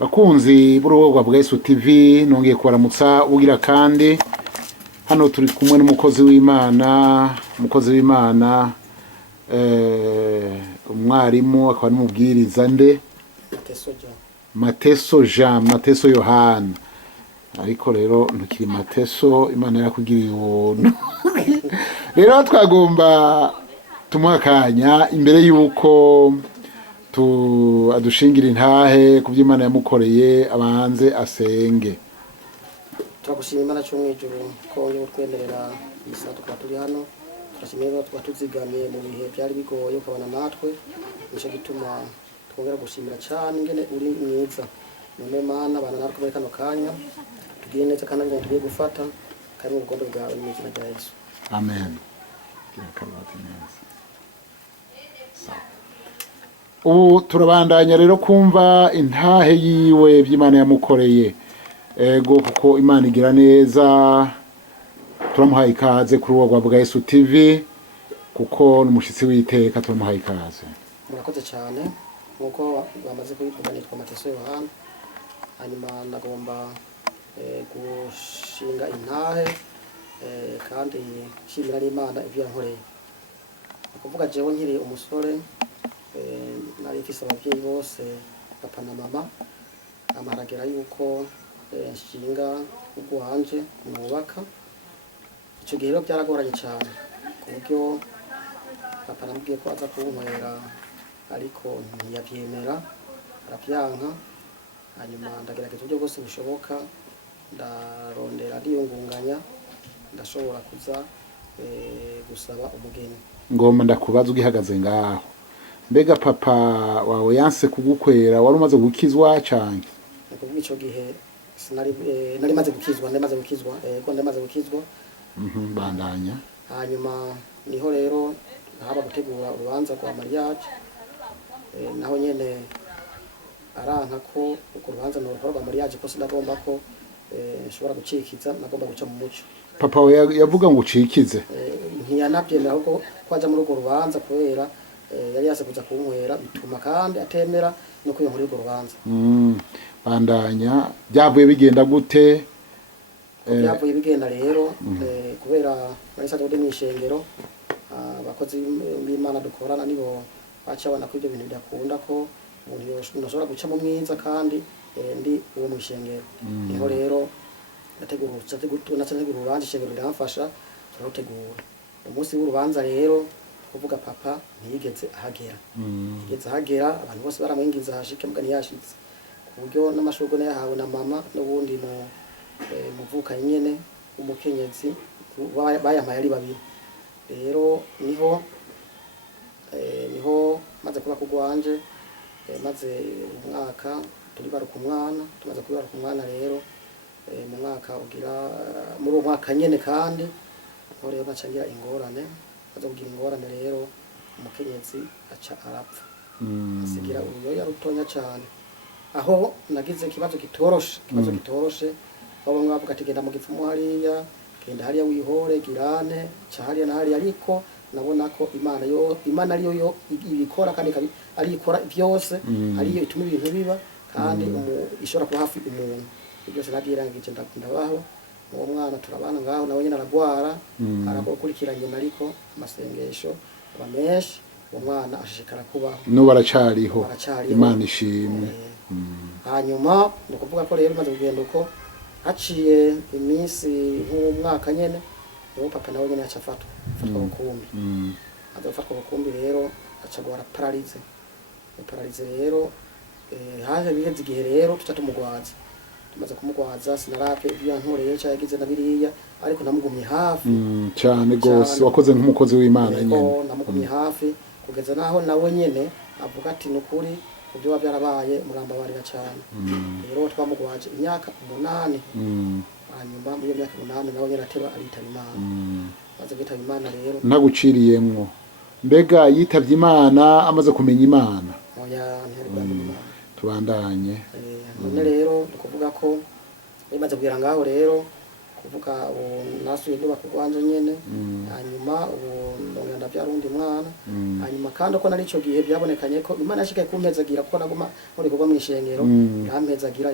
Bakunzi b'urubuga bwa Yesu TV nongeye kubaramutsa ugira kandi hano turi kumwe n'umukozi w'Imana umwarimu akaba n'umubwiriza nde Mateso Yohana ariko rero ntukiri Mateso Imana yakugiriye ubuntu rero twagomba tumakanya imbere yuko adushingira intahe ku by'Imana yamukoreye abanze asenge. Turagushimira Imana cyo mwijuru ko yo twemerera isato kwa turi hano. Turashimira ko twatuzigamiye mu bihe byari bigoye ukabana natwe. Nico gituma twongera gushimira cyane ingene uri mwiza. None Mana bana natwe muri kano kanya. Tugiye neza kandi ngo tugiye gufata kandi mu rukundo rwawe mu izina rya Yesu. Amen. Ubu turabandanya rero kumva intahe yiwe by'Imana yamukoreye. Ego kuko Imana igira neza. Turamuhaye ikaze kuri uwo bwa Yesu TV kuko n'umushitsi w'iteka turamuhaye ikaze. Murakoze cyane nkuko bamaze kubivuganirwa Mateso Yohana. Hanyuma nagomba gushinga intahe kandi nshimira n'Imana ibyo yankoreye. Kuvuga jewe nkiri umusore nari mfise abavyeyi bose papa na mama amaragera yuko nshinga ugwanje nubaka. Ico gihe rero byaragoranye cyane ku buryo papa namubwiye ko aza kunkwera ariko ntiyavyemera arabyanka. Hanyuma ndagerageza uburyo bwose bushoboka ndarondera ndiyungunganya ndashobora kuza gusaba umugeni. Ngoma ndakubaza ugihagaze ngaho, mbega papa wawe yanse kugukwera wari umaze gukizwa canke? Kuvuga ico gihe nari maze gukizwa ko ndamaze gukizwa. Bandanya. Hanyuma niho rero haba gutegura urubanza rwa mariage. Naho nyene aranka ko urubanza no rwa mariage ko sinagomba ko nshobora gucikiza, nagomba guca mu muco. Papa we yavuga ngo ucikize? Ntiyanabyemera ko kwaja muri urwo rubanza kubera yari yase kuza kunkwera bituma kandi atemera no kuyo muri urwo rubanza. Bandanya byavuye bigenda gute? Byavuye bigenda rero kubera muri sato de mwishengero abakozi b'Imana dukorana nibo bacabana ko ibyo bintu byakunda ko umuntu yoshobora guca mu mwiza kandi ndi uwo mwishengero. Niho rero nategura urubanza ishengero riramfasha turarutegura. Umunsi w'urubanza rero kuvuga papa ntiyigeze ahagera. Yigeze ahagera abantu bose baramwingiza hashike mugani yashitse ku buryo n'amashurwe yahawe na mama n'ubundi muvuka nyene umukenyezi bayamaye ari babiri. Rero niho maze kuba kugwanje maze umwaka turi baruka umwana tumaze kubaruka umwana rero mu mwaka ugira muri uwo mwaka nyene kandi aho rero nacangira ingorane maze kugira ingorane rero umukenyezi aca arapfa. Asigira uruyoya rutonya cyane aho nagize ikibazo kitoroshe bamwe bavuga ati genda mu gipfumu hariya genda hariya wihore girane ca hariya na hariya, ariko nabona ko Imana ariyo ibikora kandi arikora byose ariyo ituma ibintu biba kandi ishobora kuba hafi umuntu. Byose nabyirangije ndabaho uwo mwana turabana ngaho nawe nyine aragwara arakurikiranye nariko amasengesho abamenshi uwo mwana ashishikara kubaho no baracariho Imana ishimwe. Hanyuma nukuvuga ko rero maze kugenda uko haciye iminsi nk'umwaka nyene uwo papa nawe nyene acafatwa ukumbi azafatwa ukumbi rero acagwara paralize rero haje biheze igihe rero tuca tumugwaza. Tumaze kumugwaza sinarape ibyo yankoreye cyangwa yagize na biriya ariko namugumye hafi cyane gose wakoze nk'umukozi w'Imana nyene. Namugumye hafi kugeza naho nawe nyene avuga ati nukuri ibyo byarabaye murambabarira cyane. Rero twamugwaje imyaka 8. Hanyuma muri iyo myaka 8 nawe nyene ateba aritaba Imana. Maze gitaba Imana rero ntaguciriyemwo, mbega yitavye Imana amaze kumenya Imana? Oya ntiyari tubandanye. None rero tukuvuga ko bimaze kugira ngaho rero kuvuga nasuye ndubaka urwanje nyene hanyuma ndongera ndavyara undi mwana hanyuma kandi uko nari ico gihe byabonekanye ko Imana yashikaye kumpezagira kuko naguma muri kuva mu ishengero irampezagira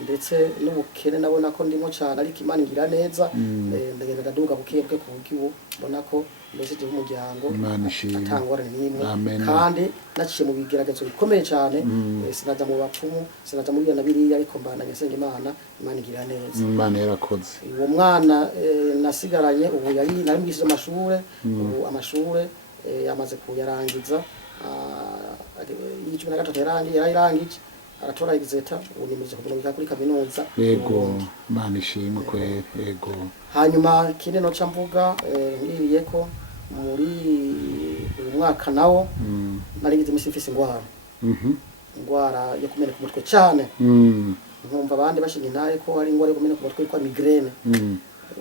ndetse n'ubukene nabona ko ndimo cyane ariko Imana ngira neza ndagenda ndaduga bukebuke ku buryo mbona ko mbese umuryango atangorane n'imwe kandi naciye mu bigeragezo bikomeye cyane sinaja mu bapfumu sinaja muri na biriya ariko mbandanya senga Imana ngira neza Imana yarakoze uwo mwana nasigaranye ubu yari narimwishije amashure yamaze kuyarangiza y'icumi na gatatu yarangije aratora exeta unimeje kudonoka kuri kaminuza yego Imana ishimwe kwe yego hanyuma kindi no camvuga ngiriye ko muri uyu mwaka nawo narigize imisifisi ingwara yo kumeneka umutwe cyane nkumva abandi bashinga intaye ko ari ingwara yo kumeneka umutwe kwa migraine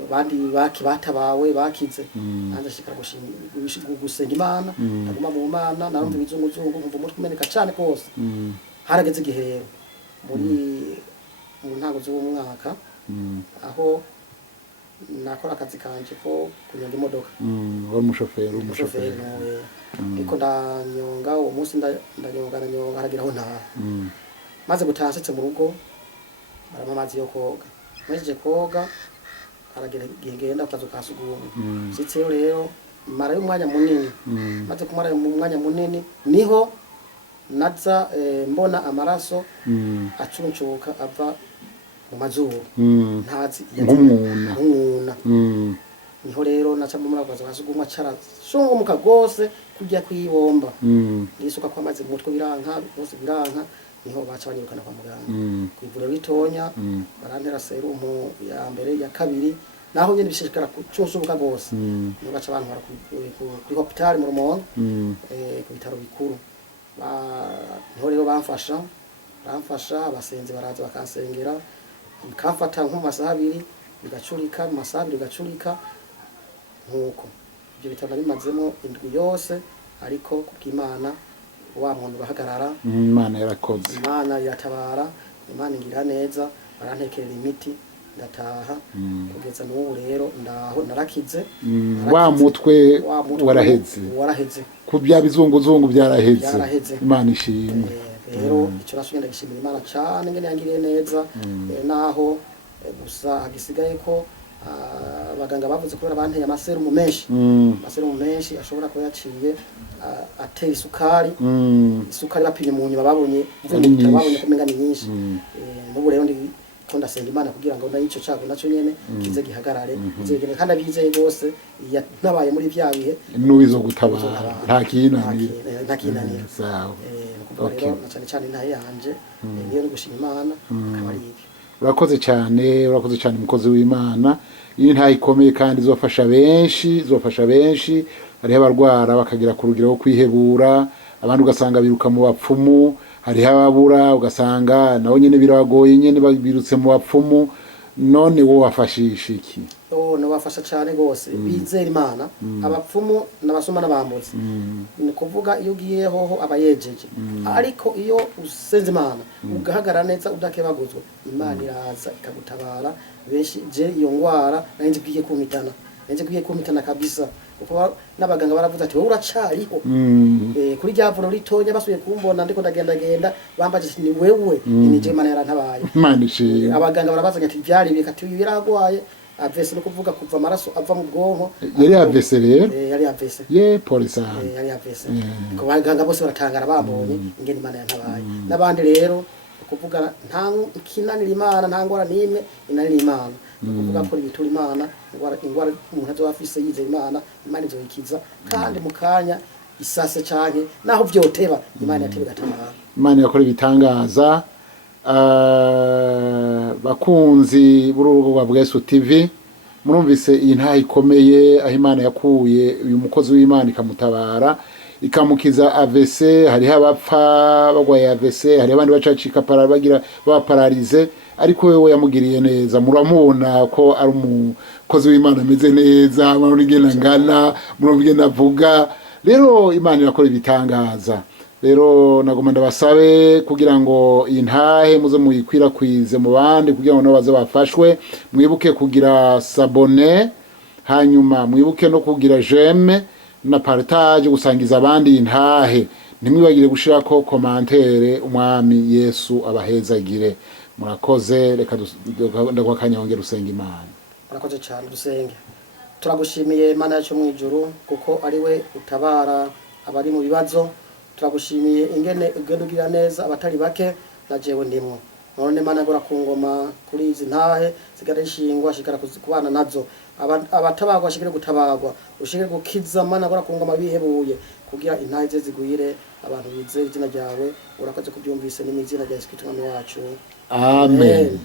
abandi batabawe bakize nanze shikara gusenga Imana aguma mu Mana narumva ibizunguzungu nkumva umutwe kumeneka cyane kose harageze igihe rero mu ntango z'umwaka aho nakora akazi kanje ko kunyonga imodoka wari umushoferi ariko ndanyonga uwo munsi ndanyonga haragira aho ntaha maze gutaha nsetse mu rugo barama amazi yo koga maze koga haragira igihe ngenda ku kazu ka sugumwe nsitseyo rero marayo umwanya munini maze kumara umwanya munini niho naza mbona amaraso acuncuka ava mu mazuru ntazi nk'umuna niho rero naca mu murabaza basugumwa cara shungumuka gose kujya kwibomba ndisuka kwa mazi mutwe biranka bose biranka niho baca banyirukana kwa muganga kwivura bitonya barantera serumu ya mbere ya kabiri naho nyene bishishikara kucunsubuka gose niho baca abantu bara kuri hospital mu Rumonge ku bitaro bikuru niho rero bamfasha abasenzi baraza bakansengera bikamfata nko masaha 2 bigacurika mu masaha 2 bigacurika nkuko ibyo bitanda bimazemo indwi yose ariko kubw'Imana wa muntu bahagarara Imana yarakoze Imana yatabara Imana ngira neza barantekerera imiti ndataha kugeza n'ubu rero ndaho narakize wa mutwe waraheze ku bya bizunguzungu byaraheze Imana ishimwe rero icyo rasugenda gishimira Imana cyane ngene yangiriye neza naho gusa agisigaye ko abaganga bavuze ko banteye amaserumu menshi ashobora kuba yaciye atera isukari bapimye mu nyuma babonye kumenga ni nyinshi n'ubu rero ko ndasenga Imana kugira ngo nayico cyago naco nyene kize gihagarare zigene kandi abizeye gose nabaye muri bya bihe nubizo gutabara nta kinanira sawa okay cyane ntaye yanje niyo gushima Imana akabari iki urakoze cyane mukozi w'Imana iyi nta ikomeye kandi zofasha benshi hariho abarwara bakagira ku rugero rwo kwihebura abandi ugasanga biruka mu bapfumu hariho ababura ugasanga naho nyene biragoye nyene babirutse mu bapfumu none wo wafashisha iki no bafasha cyane gose bizera Imana abapfumu nabasoma nabambuze ni kuvuga iyo ugiye hoho abayejeje ariko iyo usenze Imana ugahagara neza udakebaguzwe Imana iraza ikagutabara benshi je iyo ngwara nanjye kwiye kumitana kabisa kuko n'abaganga baravuze ati wowe uracariho kuri ryavuro ritonya basuye kumbona ndiko ndagenda bambaje ni wewe ni je Imana yarantabaye Imana ishimwe abaganga barabazanya ati byari bikati biragwaye avese no kuvuga kuva amaraso ava mu bwonko yari avese rero yari avese polisa yari avese ko baganga bose baratangara bambonye ingene Imana yantabaye nabandi rero kuvuga nta kinanira Imana nta ngora nimwe inanira Imana kuvuga ko ibitura Imana ingwara umuntu azofise yizeye Imana izoyikiza kandi mukanya isase canke naho vyoteba Imana yatebe gatamara Imana yakora ibitangaza bakunzi b'urubuga bwa Yesu TV murumvise iyi nta ikomeye aho Imana yakuye uyu mukozi w'Imana ikamutabara ikamukiza AVC hariho abapfa bagwaye AVC hari abandi bacacika bagira baparalize ariko wewe yamugiriye neza muramubona ko ari umukozi w'Imana ameze neza murigena ngana murigena vuga rero Imana irakora ibitangaza rero nagomba ndabasabe kugira ngo iyi ntahe muze muyikwirakwize mu bandi kugira ngo nabo baze bafashwe, mwibuke kugira sabone, hanyuma mwibuke no kugira jeme na partage, gusangiza abandi iyi ntahe, ntimwibagire gushirako komantere. Umwami Yesu abahezagire. Murakoze. Reka ndagwa kanyongera usenga Imana. Murakoze cyane, dusenge. Turagushimiye Imana yacu mu ijuru kuko ari we utabara abari mu bibazo. Turagushimiye ingene ugira neza abatari bake na jewe ndimwo. None Mana gora ku ngoma kuri izi ntahe zigara ishingwa shikara kubana nazo, abatabagwa shikire gutabagwa, ushike gukiza Mana gora ku ngoma bihebuye kugira intahe ze zigwire abantu bize izina ryawe. Urakoze kubyumvise n'imizina rya Yesu Kristo wacu. Amen.